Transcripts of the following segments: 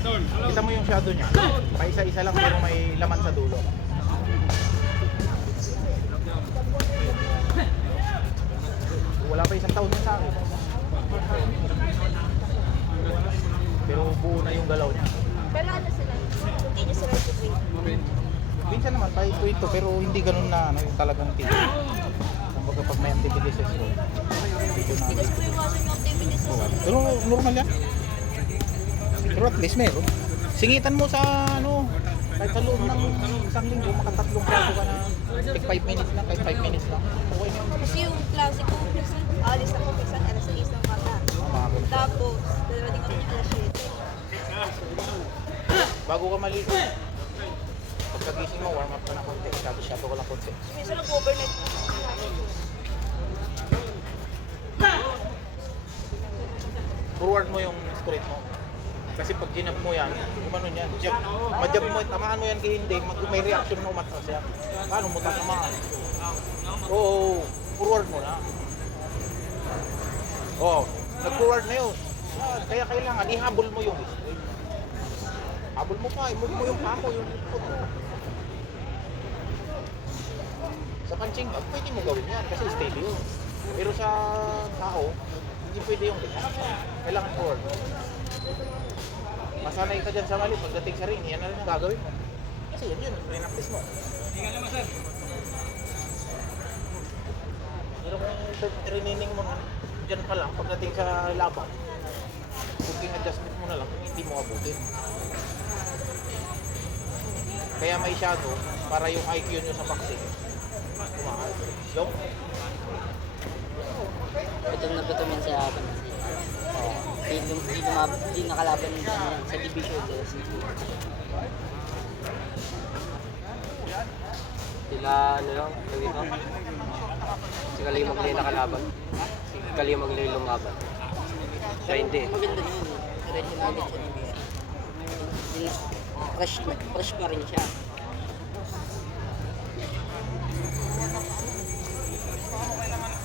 Kita mo yung shadow niya. Paisa-isa lang pero may laman sa dulo. Wala pa isang taon yun sa akin. Pero buo na yung galaw niya. Pero ano sila? Hindi nyo sila ito. Minsan naman tayo ito pero hindi ganun na ano, yung talagang tigil. Kumbaga pag may activities ko, dito na. Hindi kasi po iwasan yung activities sa sila. Pero normal yan. Pero at least meron. Singitan mo sa ano, kahit sa loob ng isang linggo, makatatlong prato ka na. Take 5 minutes lang, kahit 5 minutes lang. Okay na yun. Kasi yung klase ko, minsan, alis ako minsan alas 6 ng mata. Tapos, darating kami alas 7. Bago ka maligo, pagkagising mo, warm up ka na konti. Shadow ka lang konti. Minsan nag-overnight. Forward mo yung straight mo. Kasi pag ginap mo yan, gumanon yan. Jab, majab mo, tamaan mo yan kaya hindi, may reaction na umatras yan. Paano mo tatamaan? Oo, forward mo na. Oo, nag-forward na yun. Kaya kailangan, ihabol mo yung straight. Habol mo pa, i-move mo yung pako, yung likod mo. Sa punching bag, pwede mo gawin yan kasi steady yun. Pero sa tao, hindi pwede yung likod. Kailangan forward. Masanay ka dyan sa mali, pagdating sa ring, yan na rin ang gagawin mo. Kasi yun, pre-practice mo. Pero kung training mo dyan pa lang, pagdating sa laban, cooking adjustment mo na lang kung hindi mo abutin. Kaya may shadow para yung IQ nyo sa boxing tumaas. Yung? Gutom na gutom yan sa akin kasi. Hindi nakalaban din yan sa division kasi. Sila ano lang, dito. Si Kali Maglay nakalaban. Si Kali Maglay lumaban. Siya hindi. Maganda yun. Diretso na ulit siya ng biyan. Fresh pa rin siya.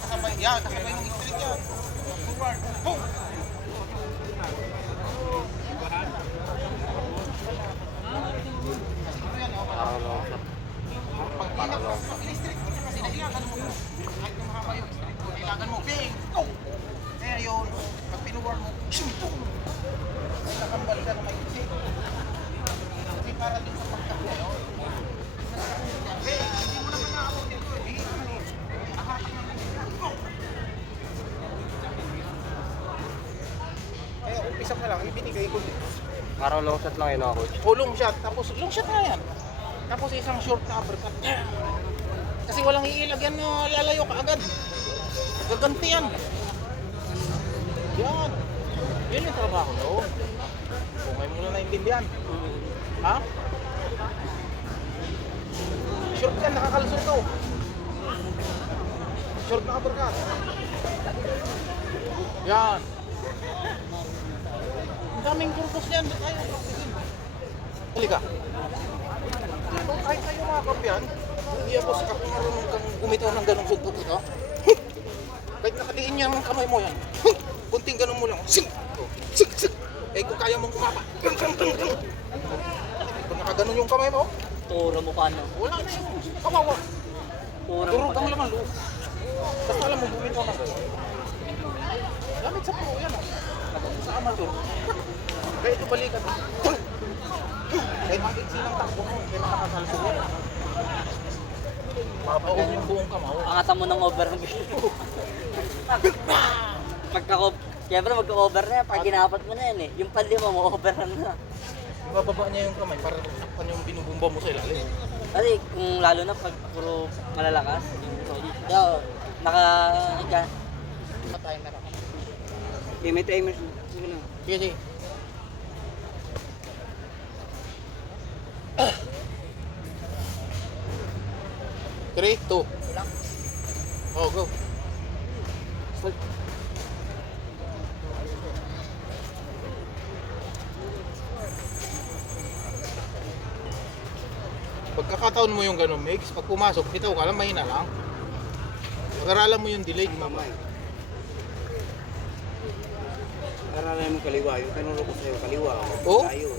Kasabay yan, kasabay yung street yan. Forward, boom! Parang long shot. Parang long shot. Kasi nailagan mo yun. Kahit na mahaba yung street mo, nailagan mo, bing! Go! Kaya yun, pag pinuward mo, shum! Boom! May nakambal ka na may isip. Kasi para din sa pagkakayo, hindi mo naman naabot dito. Ahasin mo lang dito. Go! Kaya umpisa pa lang, ibinigay ko din. Parang long shot lang yun ako. O long shot, tapos long shot nga yan. Tapos isang short na uppercut. Kasi walang iilag yan, lalayo ka agad. Gaganti yan. Yan. Yun yung trabaho doon. Kung ngayon mo na naintindihan. Ha? Short yan, nakakalusot to. Short na uppercut. Yan. Ang daming purpose yan. Ayaw, practicein. Halika. Dito, kahit tayo mga kapyan, hindi ako sa kung marunong kang gumitaw ng ganong sugpot ito. Kahit nakatiin niya ang kamay mo yan. Kunting ganun mo lang. Sing! Sing! Sing! Eh kung kaya mong kumapa. Kung nakaganon yung kamay mo, Turo mo pa, no? wala na yun. Kawawa. Turo Turo mo pa. kang laman loob. Basta alam mo, bumitaw ng ganun. Gamit sa pro yan. Sa amateur. Kaya ito balikan. Kahit mag-iksi ng takbo mo, kaya nakakasalso yan. Mabaon yung buong kamaw. Angatan mo ng overhand. Siyempre magka-over na yan. Pag ginapat mo na yan eh. Yung palima mo, overhand na. Ibababa niya yung kamay para sakpan yung binubumba mo sa ilalim. Kasi kung lalo na pag puro malalakas, so, naka... Patayin na lang. Okay, may timer. Sige na. Sige, sige. Three, two. Oh, go. Start. Pagkakataon mo yung ganun mix, pag pumasok, bitaw ka lang, mahina lang. Pag-aralan mo yung delay, mamay. Aralay mo kaliwa. Yung tinuro ko sa'yo, kaliwa. Oh? Tayo.